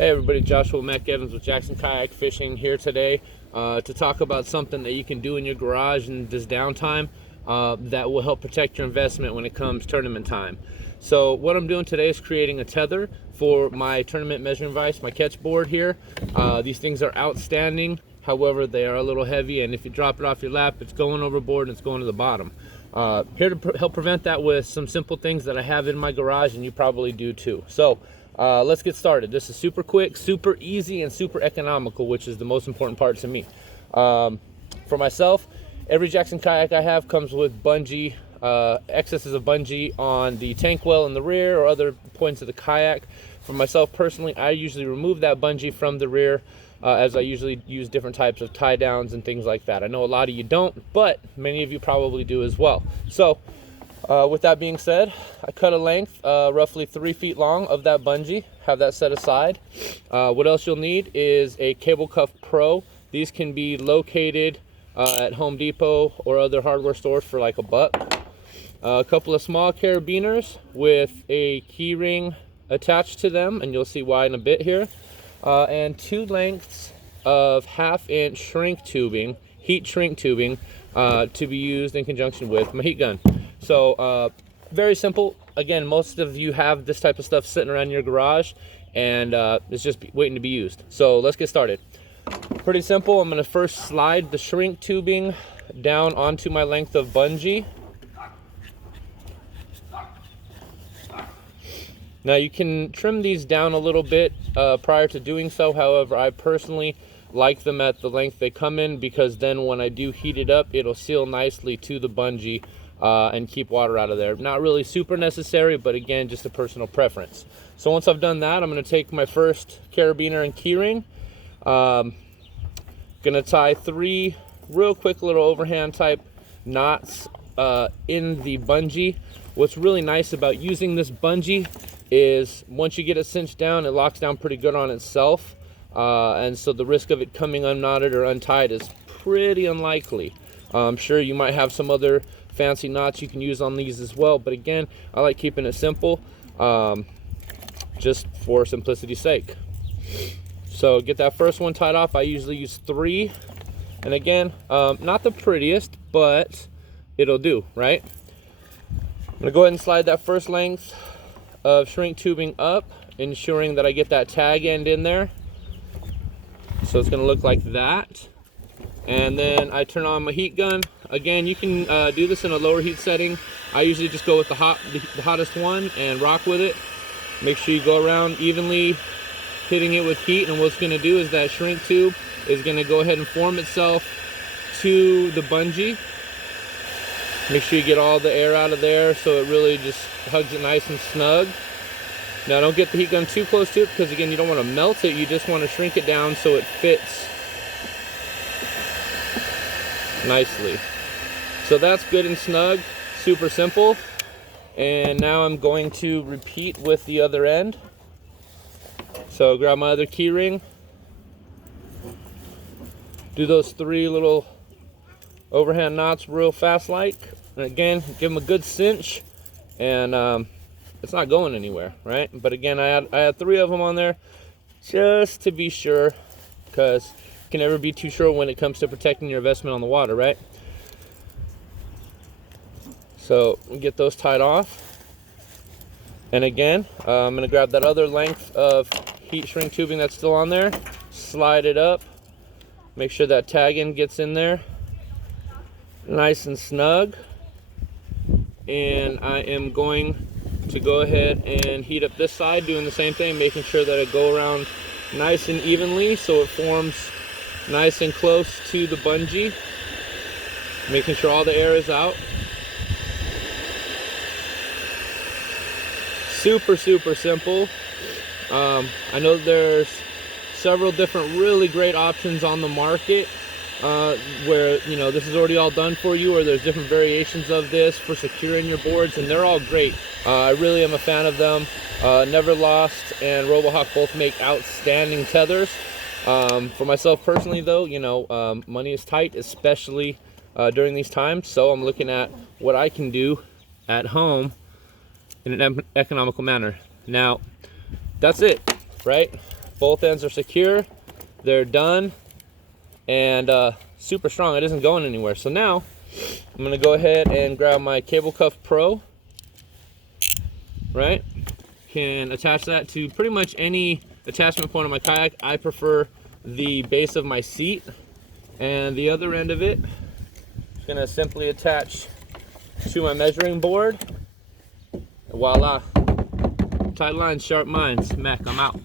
Hey everybody, Joshua Evans with Jackson Kayak Fishing here today to talk about something that you can do in your garage in this downtime that will help protect your investment when it comes tournament time. So what I'm doing today is creating a tether for my tournament measuring device, my catch board here. These things are outstanding, however they are a little heavy, and if you drop it off your lap, it's going overboard and it's going to the bottom. Here to help prevent that with some simple things that I have in my garage, and you probably do too. So let's get started. This is super quick, super easy, and super economical, which is the most important part to me. For myself, every Jackson kayak I have comes with bungee, excesses of bungee on the tank well in the rear or other points of the kayak. For myself personally, I usually remove that bungee from the rear as I usually use different types of tie downs and things like that. I know a lot of you don't, but many of you probably do as well. So with that being said, I cut a length roughly 3 feet long of that bungee, have that set aside. What else you'll need is a cable cuff pro. These can be located at Home Depot or other hardware stores for like $1. A couple of small carabiners with a key ring attached to them, and you'll see why in a bit here. And 2 lengths of 1/2-inch shrink tubing, heat shrink tubing, to be used in conjunction with my heat gun. So very simple. Again, most of you have this type of stuff sitting around in your garage, and it's just waiting to be used. So let's get started. Pretty simple. I'm going to first slide the shrink tubing down onto my length of bungee. Now you can trim these down a little bit prior to doing so. However, I personally like them at the length they come in, because then when I do heat it up, it'll seal nicely to the bungee and keep water out of there. Not really super necessary, but again, just a personal preference. So once I've done that, I'm going to take my first carabiner and keyring. Going to tie 3 real quick little overhand type knots in the bungee. What's really nice about using this bungee is once you get it cinched down, it locks down pretty good on itself, and so the risk of it coming unknotted or untied is pretty unlikely. I'm sure you might have some other fancy knots you can use on these as well, but again, I like keeping it simple just for simplicity's sake. So get that first one tied off. I usually use 3, and again, not the prettiest, but it'll do, right? I'm gonna go ahead and slide that first length of shrink tubing up, ensuring that I get that tag end in there. So it's going to look like that. And then I turn on my heat gun. Again, you can do this in a lower heat setting. I usually just go with the hottest one and rock with it. Make sure you go around evenly hitting it with heat, and what's going to do is that shrink tube is going to go ahead and form itself to the bungee. Make sure you get all the air out of there so it really just hugs it nice and snug. Now don't get the heat gun too close to it, because again, you don't want to melt it, you just want to shrink it down so it fits nicely. So that's good and snug, super simple. And now I'm going to repeat with the other end. So grab my other key ring, do those 3 little overhand knots real fast like, and again, give them a good cinch, and it's not going anywhere, right? But again, I had 3 of them on there just to be sure, because you can never be too sure when it comes to protecting your investment on the water, right? So get those tied off, and again, I'm going to grab that other length of heat shrink tubing that's still on there, slide it up, make sure that tag end gets in there nice and snug, and I am going to go ahead and heat up this side, doing the same thing, making sure that I go around nice and evenly so it forms nice and close to the bungee, making sure all the air is out. Super simple. I know there's several different really great options on the market where, you know, this is already all done for you, or there's different variations of this for securing your boards, and they're all great. I really am a fan of them. Neverlost and RoboHawk both make outstanding tethers. For myself personally though, you know, money is tight, especially during these times, so I'm looking at what I can do at home in an economical manner. Now, that's it, right? Both ends are secure, they're done, and super strong. It isn't going anywhere. So now I'm gonna go ahead and grab my Cable Cuff Pro, right? Can attach that to pretty much any attachment point on my kayak. I prefer the base of my seat, and the other end of it is gonna simply attach to my measuring board. Voila. Tight lines, sharp minds. Mac, I'm out.